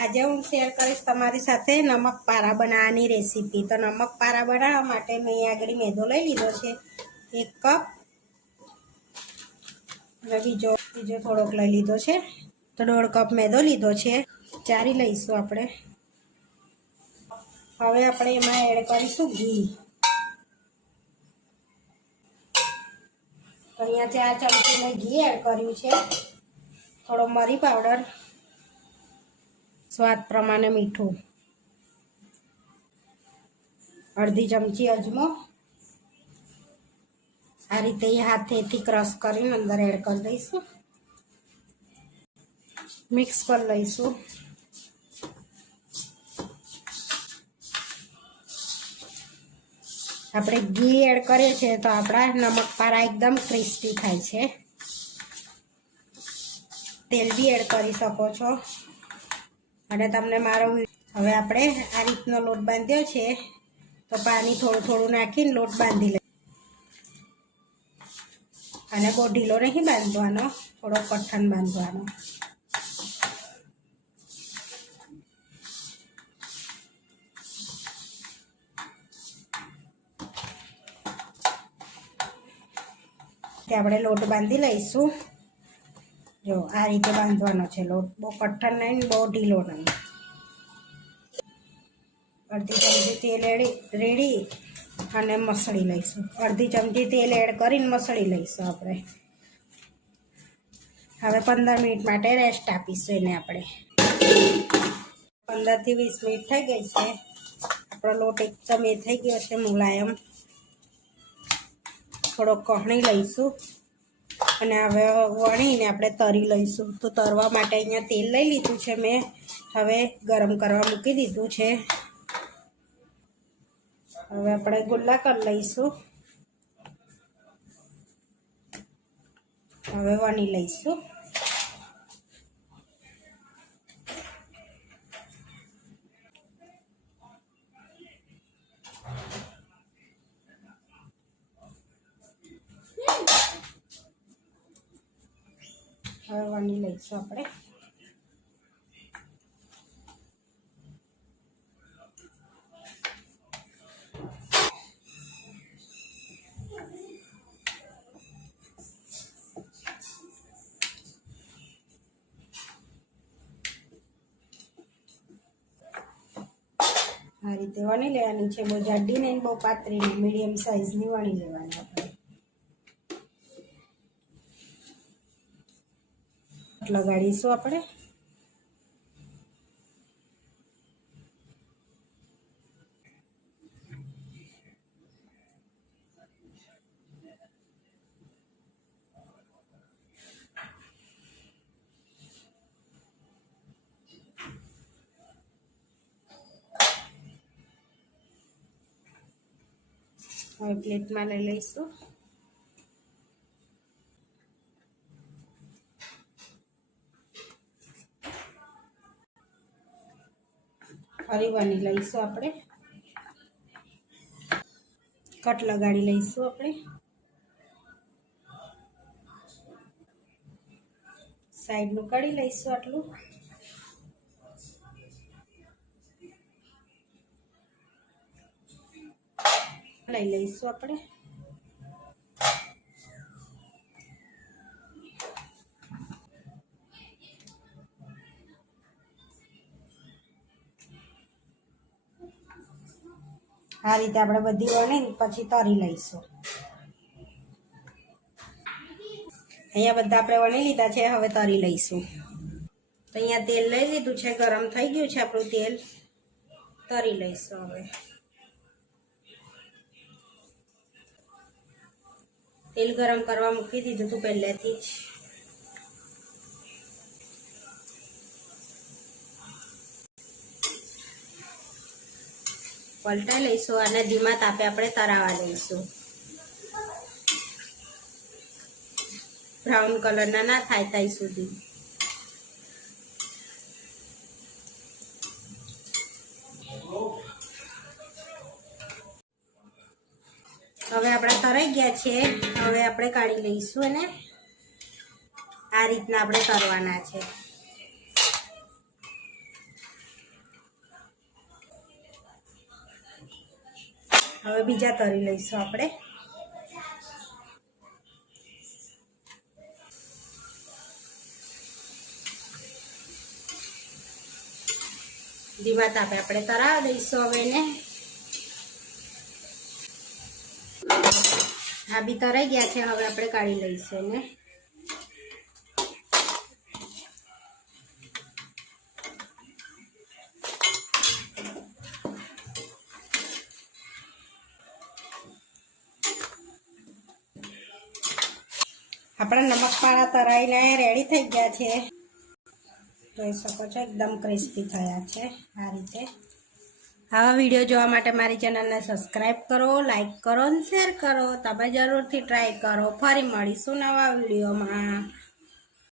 આજે હું શેર કરીશ તમારી સાથે નમક પારા બનાવવાની રેસીપી તો નમક પારા બનાવવા માટે મેં આગળ મેદો લઈ લીધો છે. એક કપ. અને બીજો બીજો થોડોક લઈ લીધો છે. તો દોઢ કપ મેદો લીધો છે. ચારી લઈશું આપણે. હવે આપણે એમાં એડ કરીશું ઘી. અહીંયા ચાર ચમચી મેં ઘી એડ કર્યું છે. થોડો મરી પાવડર સ્વાદ પ્રમાણે મીઠું. અડધી ચમચી અજમો. આ રીતે હાથેથી ક્રશ કરીને અંદર એડ કરી દઈશું. મિક્સ કરી લઈશું. આપણે ઘી એડ કરીએ છીએ તો આપણા નમક પારા એકદમ ક્રિસ્પી થાય છે. તેલ બી એડ કરી શકો છો. અને તમને મારો હવે આપણે આ રીતનો લોટ બાંધ્યો છે, તો પાણી થોડું થોડું નાખીને લોટ બાંધી લઈએ. અને બહુ ઢીલો નહીં બાંધવાનો, થોડો કઠણ બાંધવાનો. આપણે લોટ બાંધી લઈશું. જો, આ રીતે બાંધવાનો છે લોટ. બહુ કઠણ નહીં બહુ ઢીલો નહીં. અડધી ચમચી તેલ એડી, રેડી અને મસળી લઈશું. અડધી ચમચી તેલ એડ કરીને મસળી લઈશું આપણે. હવે પંદર મિનિટ માટે રેસ્ટ આપીશું એને આપણે. પંદરથી વીસ મિનિટ થઈ ગઈ છે. આપણો લોટ એકદમ એ થઈ ગયો છે મુલાયમ. થોડો કહણી લઈશું. અને હવે વણીને આપણે તરી લઈશું. તો તરવા માટે અહીંયા તેલ લઈ લીધું છે મેં. હવે ગરમ કરવા મૂકી દીધું છે. હવે આપણે ગુલ્લા કરી લઈશું. હવે વણી લઈશું. હવે લઈશું આપણે. આ રીતે વણી લેવાની છે. બહુ જાડી નહીં, બહુ પાતળી મીડિયમ સાઇઝની વણી લેવાની. લગાડીશું આપણે. હવે પ્લેટમાં લઈ લઈશું. ફરી વણી લઈશું આપણે. કટ લગાડી લઈશું આપણે. સાઈડનું કાઢી લઈશું આટલું. લઈ લઈશું આપણે. આ રીતે આપણે બધી વણી પછી તરી લઈશું. અહીંયા બધા આપણે વણી લીધા છે, હવે તરી લઈશું. તો અહીંયા તેલ લઈ લીધું છે, ગરમ થઈ ગયું છે આપણું તેલ. તરી લઈશું હવે. તેલ ગરમ કરવા મૂકી દીધું હતું પહેલેથી જ. પલટાઈ લઈશું અને ધીમા તાપે આપણે તરાવા લઈશું બ્રાઉન કલરના ના થાય ત્યાં સુધી. હવે આપણે તરાઈ ગયા છે. હવે આપણે કાઢી લઈશું એને. આ રીતના આપણે કરવાના છે. હવે બીજા તરી લઈશું આપણે. ધીમા તાપે આપણે તરાવી દઈશું હવે એને. આ બી તરાઈ ગયા છે, હવે આપણે કાઢી લઈશું એને. આપણા નમકપાળા તરાઈને રેડી થઈ ગયા છે. જોઈ શકો છો, એકદમ ક્રિસ્પી થયા છે આ રીતે. આવા વીડિયો જોવા માટે મારી ચેનલને સબસ્ક્રાઈબ કરો લાઈક કરો અને શેર કરો. તમે જરૂરથી ટ્રાય કરો. ફરી મળીશું નવા વિડીયોમાં